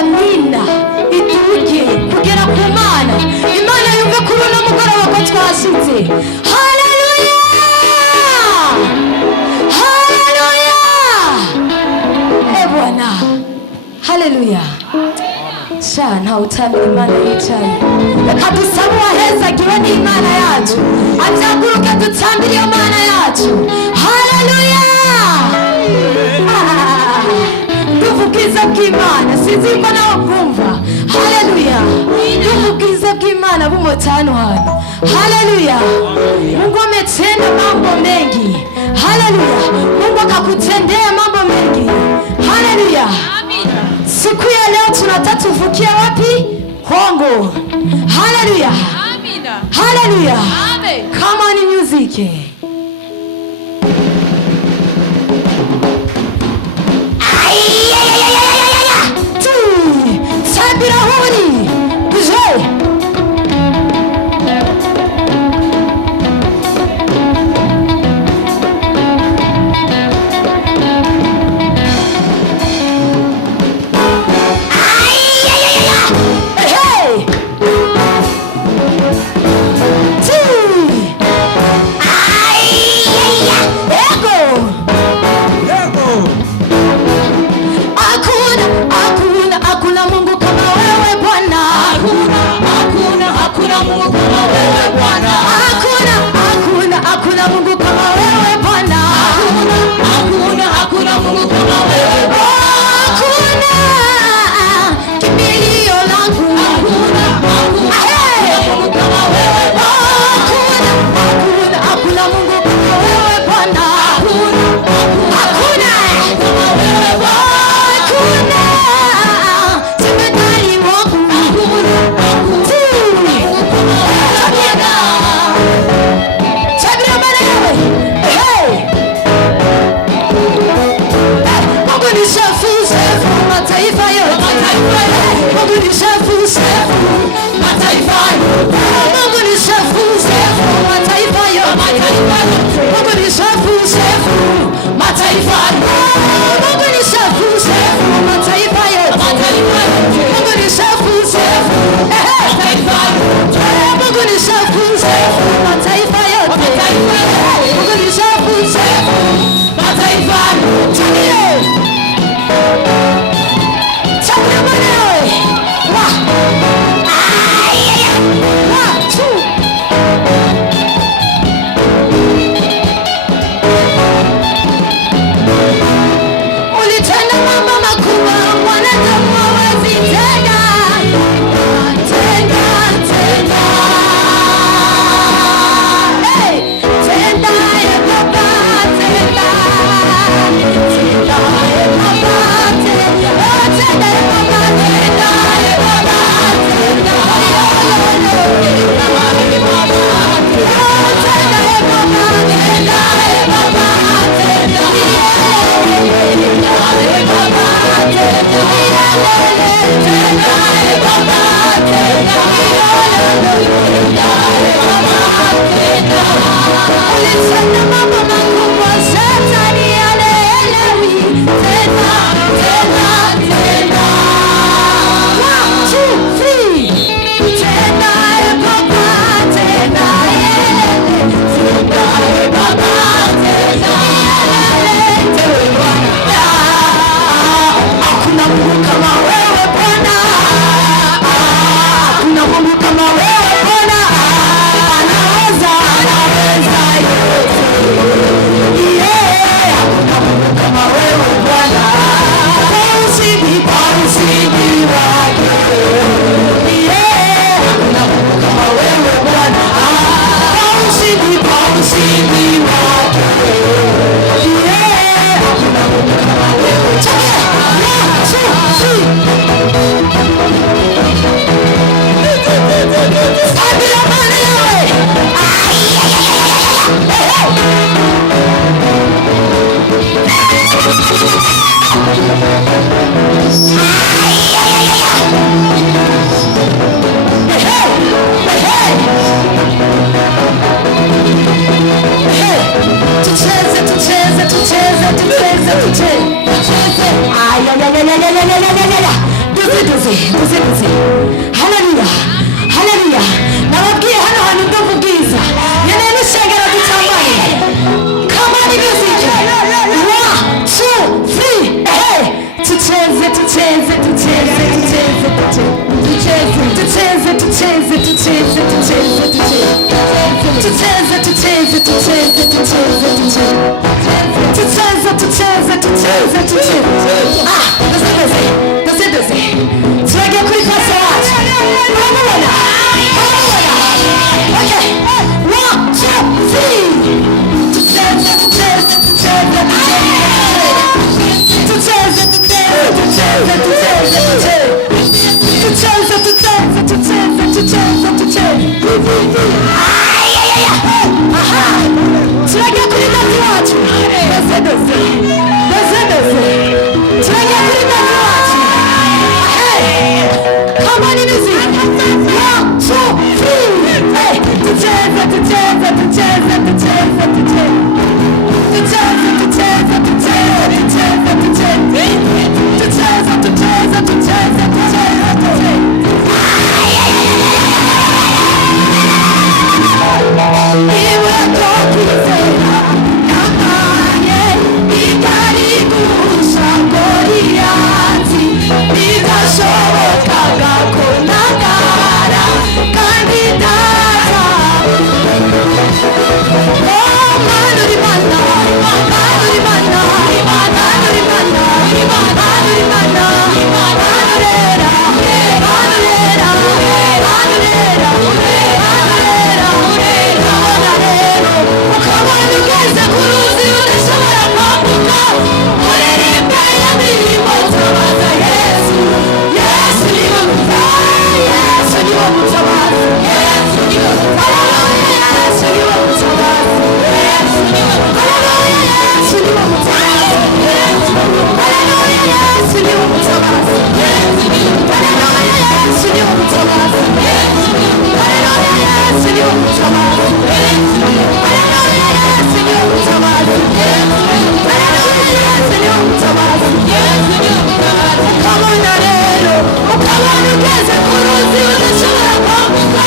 amina ituje kugera ku Mana. Imana yumve kuri uno mugoroba ko twashitse. Haleluya, haleluya, Bwana, haleluya. Shana utamira Imana yicaye. Reka dusabe uwahezagiwe n'Imana yacu azaguruke dutambire iyo Mana yacu. Haleluya, ubwiza bw'Imana sinzi ko nawe kumva. Haleluya, ubwiza bw'Imana bumotano hano. Haleluya, Mungu ametenda mambo mengi. Haleluya, Mungu akakutendea mambo mengi. Haleluya, siku ya leo tunataka tuvukie wapi? Kongo. Haleluya, haleluya, come on music. Sabirahuri, buje. duze haleluya haleluya nababwiye hano hantu ndavugiza nkeneye n'ishengero dutambaye come on music 1 2 3 hey tucheze tucheze tucheze tucheze tucheze tucheze tucheze tucheze tucheze tucheze tucheze tucheze tucheze tucheze ah doze turagiye kuri pasi wacu uramubona okay 1 2 3 tucheze tucheze tucheze turagiye kuri dati wacu doze turagiye kuri dati wacu come on music 1 2 3 hey tucheze ukabona ugeze ku ruzi udashobora kwambuka